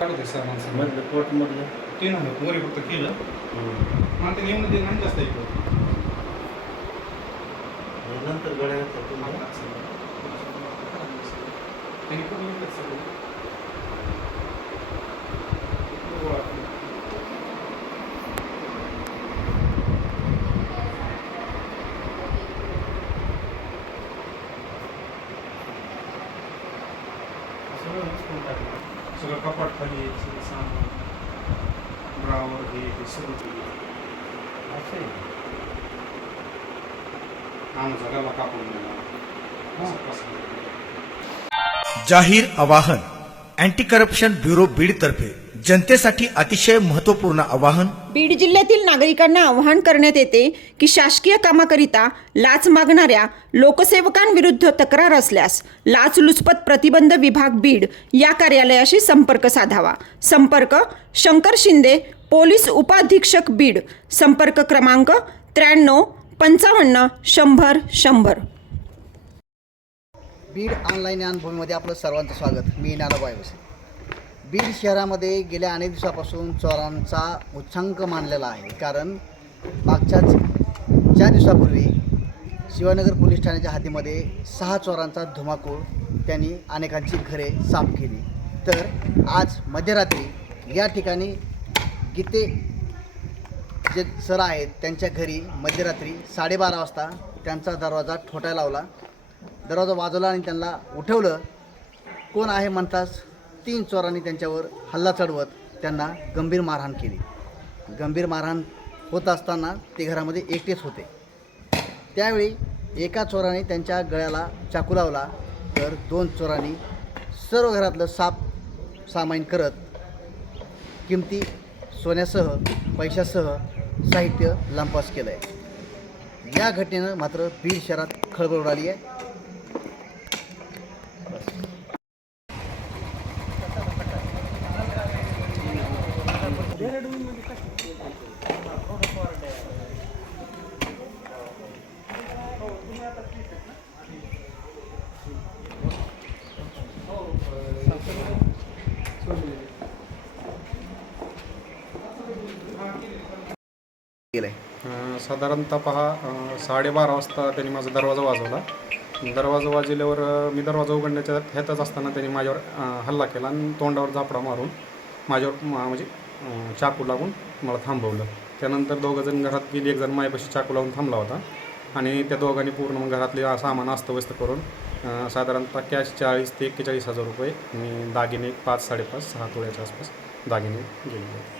काढते सर माणसं. मधलं कोर्टमधलं तीन होतं वरी फक्त केलं. मला ते नेऊन ते नाही जास्त इकडं. नंतर तुम्हाला? त्यांनी पूर्ण इकडंच सगळं कपाट खाली सगळं सामान ब्रावर हे ते सगळं असं आहे. आमचा गला कापून जाहीर आवाहन अँटी करप्शन ब्युरो बीडतर्फे जनतेसाठी अतिशय महत्त्वपूर्ण आवाहन. बीड जिल्ह्यातील नागरिकांना आवाहन करण्यात येते की शासकीय कामाकरिता लाच मागणाऱ्या लोकसेवकांविरुद्ध तक्रार असल्यास लाचलुचपत प्रतिबंध विभाग बीड या कार्यालयाशी संपर्क साधावा. संपर्क शंकर शिंदे पोलीस उपाधीक्षक बीड. संपर्क क्रमांक त्र्याण्णव पंचावन्न शंभर शंभर. बीड ऑनलाईन ज्ञानभूमीमध्ये आपलं सर्वांचं स्वागत. मी नानाबाई वसे बीड शहरामध्ये गेल्या अनेक दिवसापासून चोरांचा उच्चांक मानलेला आहे. कारण मागच्याच चार दिवसापूर्वी शिवानगर पोलीस ठाण्याच्या हद्दीमध्ये सहा चोरांचा धुमाकूळ त्यांनी अनेकांची घरे साफ केली. तर आज मध्यरात्री या ठिकाणी गीते जे सर आहेत त्यांच्या घरी मध्यरात्री साडेबारा वाजता त्यांचा दरवाजा ठोठायला लावला. दरवाजा वाजवला आणि त्यांना उठवलं. कोण आहे म्हणताच तीन चोरांनी त्यांच्यावर हल्ला चढवत त्यांना गंभीर मारहाण केली. गंभीर मारहाण होत असताना ते घरामध्ये एकटेच होते. त्यावेळी एका चोराने त्यांच्या गळ्याला चाकू लावला तर दोन चोरांनी सर्व घरातलं साप सामाईन करत किमती सोन्यासह पैशासह साहित्य लंपास केलं आहे या घटनेनं मात्र बीड शहरात खळबळ उडाली आहे. गेलं आहे साधारणतः पहा साडेबारा वाजता त्यांनी माझा दरवाजा वाजवला. दरवाजा वाजवल्यावर मी दरवाजा उघडण्याच्या ह्यातच असताना त्यांनी माझ्यावर हल्ला केला आणि तोंडावर झापडा मारून माझ्यावर म्हणजे चाकू लागून मला थांबवलं. त्यानंतर दोघं जण घरात गेली एक जण चाकू लावून थांबला होता. आणि त्या दोघांनी पूर्ण मग घरातले सामान अस्तव्यस्त करून साधारणतः कॅश चाळीस ते एक्केचाळीस हजार रुपये मी दागिने पाच साडेपाच सहा तोळ्याच्या आसपास दागिने गेले